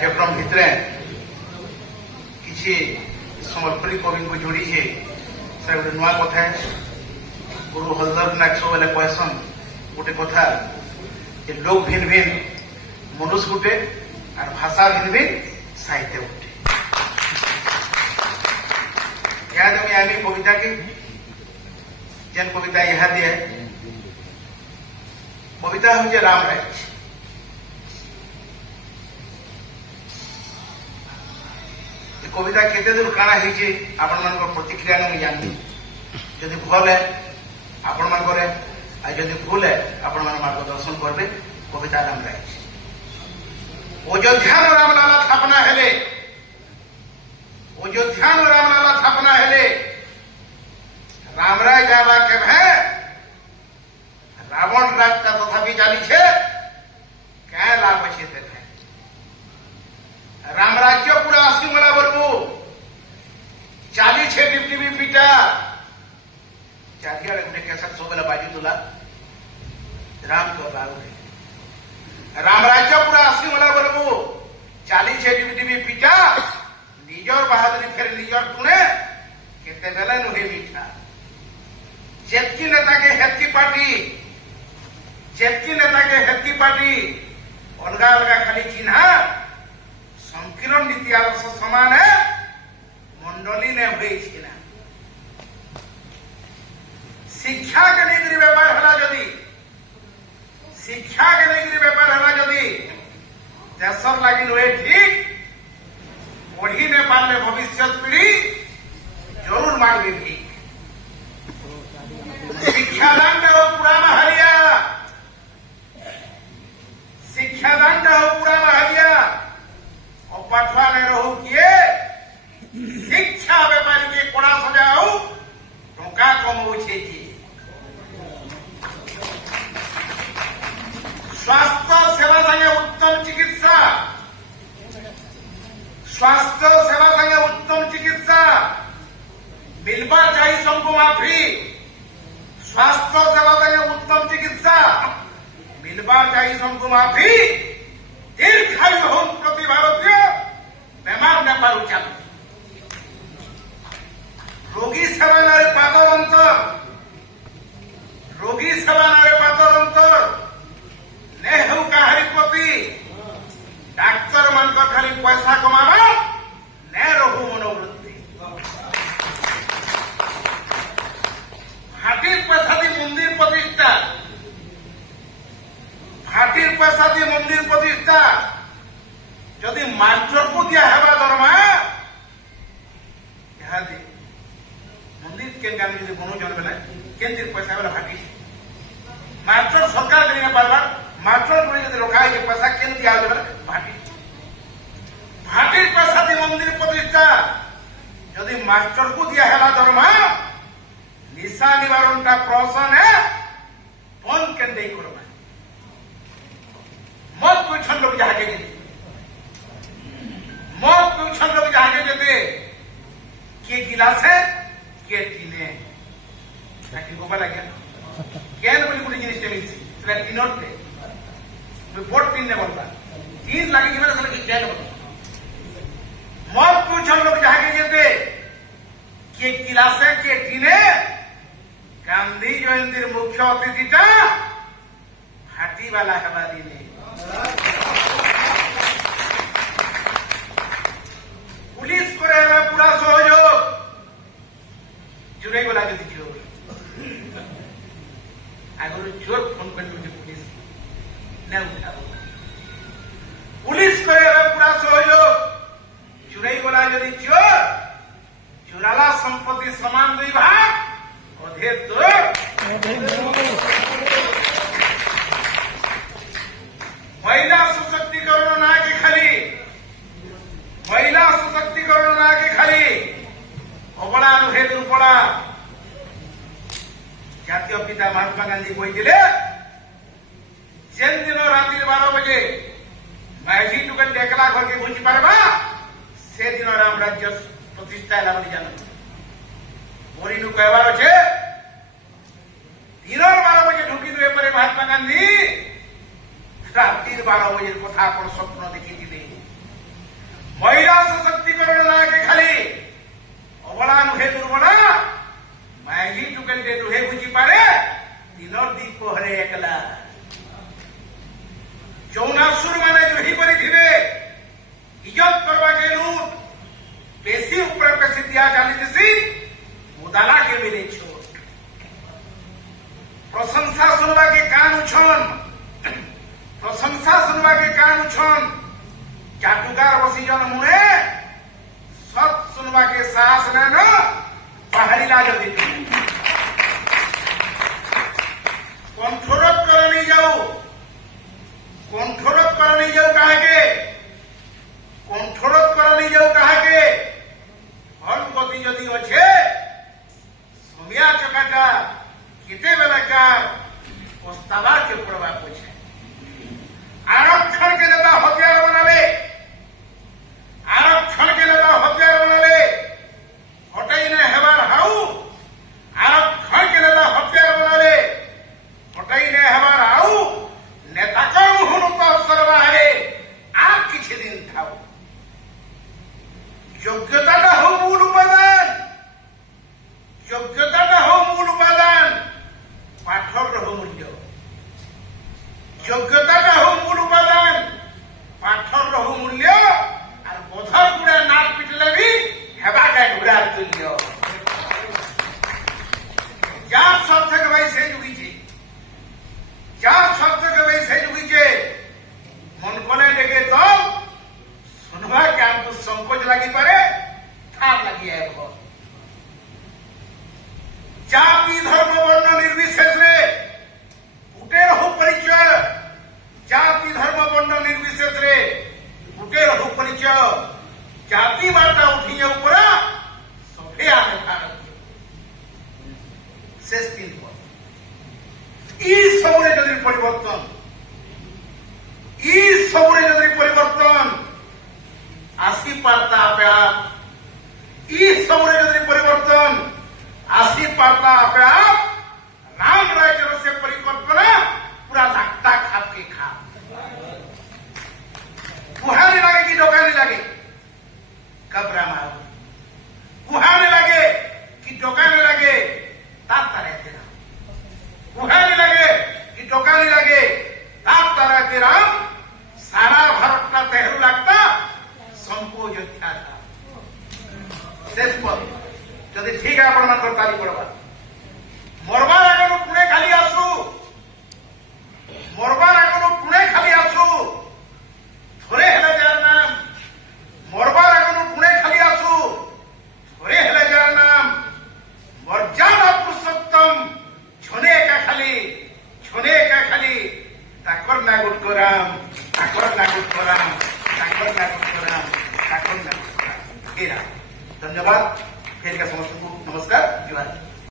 कार्यक्रम भितर किसी संबलपुरी कवि को जोड़ी है सर गोटे नुआ कथा गुरु हलधर नाथ सब कहसन गोटे कथा लोग भिन्न भिन्न मनुष्य गोटे और भाषा भिन्न भिन्न साहित्य गोटे याद में आमी कविता की जेन कविता यहाँ दिए कविता हूँ राम राज्य कविता केते दूर काना होइछे आपण मानकर प्रतिक्रिया ने जानि जदि भल है आपण मानकर आ जदि भूल है आपण मान मार्गदर्शन करबे कविता राम राज्य अयोध्या रामलाला स्थापना हेले अयोध्या रामलाला स्थापना हेले रामराय जावा के भे रावण राज का तथापि चली छे क्या लाभ छे ते राम राज्य पूरा आसी मला बरबू चाली छे डिप्टी भी पीटा चारिया गोटे कैसेट सब बेला बाजी तुला राम तो राम राज्य पूरा आसी मला बरबू चाली छे डिप्टी भी पीटा निजर बहादुरी फेर निजर टुणे केते बेला नुहे मीठा जेतकी नेता के हेतकी पार्टी अलगा अलगा खाली चिन्हा संकीर्ण नीति आदर्श समान है मंडली ने हुई शिक्षा के लेकर व्यापार हला जदि देशर लगी नुहे ठीक पढ़ी ने पारे भविष्य पीढ़ी जरूर मांगे ठीक शिक्षादान हो पूरा महरिया पाठवा ने रहू किए शिक्षा व्यापारी के कोड़ा सजाऊ टोका कमाऊ छे स्वास्थ्य सेवा संगे उत्तम चिकित्सा मिलवा चाहिए सबको माफी स्वास्थ्य सेवा संगे उत्तम चिकित्सा मिलवा चाहिए सबको माफी दीर्घायु हो प्रति भारतीय बेमार न पारू चालू रोगी सेवा नारे पातर अंतर नेहु काहारी प्रति डाक्तर मान खाली पैसा कमावा ने रहू मनोवृत्ति हाटीर पैसा दी मंदिर प्रतिष्ठा जदि मास्टर को दिया है दरमा मंदिर के बनौन बेले केंद्र पैसा बेले भाटी मास्टर सरकार देने बार मास्टर को रखा है पैसा केन दिया बेले भाटी पैसा दी मंदिर प्रतिष्ठा जदि मास्टर को दिया है दरमा निशा निवारण का प्रश्न है बंद केंद्र करो मत पूछन लोग जाके जेते के गिलास है के टीने ताकि गोबा लगे केन बोली कोई जिनिस मिलछि सेला टीनोट पे बोट टीन ने बोलता टीन लागे कि मेरे के केन बोल मत पूछन लोग जाके जेते के गिलास है के टीने गांधी जयंती मुख्य अतिथिटा हाटी वाला हवा दिने पुलिस को पूरा सहयोग चुराई गला जो चोर आगे चोर फोन कर पुलिस न उठा पुलिस को पूरा सहयोग चुराई गला जो चोर चुराला संपत्ति समान दुई भाग अधे तो महिला सशक्तिकरण ना के खाली अबड़ा नुहे दुर्बड़ा जातीय पिता महात्मा गांधी कहते जेन दिन राति 12 बजे माझी टुकन एकला घर के बुझी पारबा से दिन राम राज्य प्रतिष्ठा है जान मोरी नु कहवार छे दिन 12 बजे ढुकी दुए पर महात्मा गांधी राति 12 बजे कथा अपन स्वप्न देखी कहसन चाटुकार बसी जन मुने सत सुनवा के साहस न बाहरिला जदि कंठरोध कर नहीं जाऊ काहे कंठरोध कर नहीं जाऊ काहे भल गति जदि अच्छे समिया चकाटा केते बेला पछतावा के पड़वा पूछे आरक्षण के नेता हथियार बनाले हटाई ने हेबार हाउ आरक्षण के नेता हथियार बनाले हटाई ने हेबार हाउ नेता का मुहूर्त अवसर बाहरे आप किसी दिन थाओ योग्यता हो मूल उपादान पाठर हो मूल्य योग्यता हो मूल उपादान पाठर हो मूल्य और बोधर गुड़ा नाक पिटले भी हेबा का गुड़ा तुल्य जा शब्द के भाई से जुगी मन कोने देखे तो सुनवा के हमको संकोच लगी पड़े थाप लगी है जाति धर्म वर्ण निर्विशेष रे उठे रहू परिचय जाति धर्म वर्ण निर्विशेष रे उठे रहू परिचय जाति माता उठी ऊपर सफे आने भारत शेष दिन सबरे जदि परिवर्तन आसी पारता आपे आप सबरे जदि परिवर्तन आसी पारता आपे आप राम राज्य से परिकल्पना पूरा धक्का खाप के खा कुहाने लगे कि डोकाने लगे कबरा मार कुहाने लगे कि डोकाने लगे ताप रहते राम कुहाने लगे कि डोकाने लगे ताप रहते राम सारा भारत का तेहरू लगता संकोच था शेष पद जदि ठीक है आपण ताली पड़वा मरबार आगनु पुणे खाली आसू थोड़े हेले जार नाम मरबार आगनु पुणे खाली आसू थोड़े हेले जार नाम मर्यादा पुरुषोत्तम छोने का खाली ताकर नागुट कराम धन्यवाद। फिर का समस्त को नमस्कार।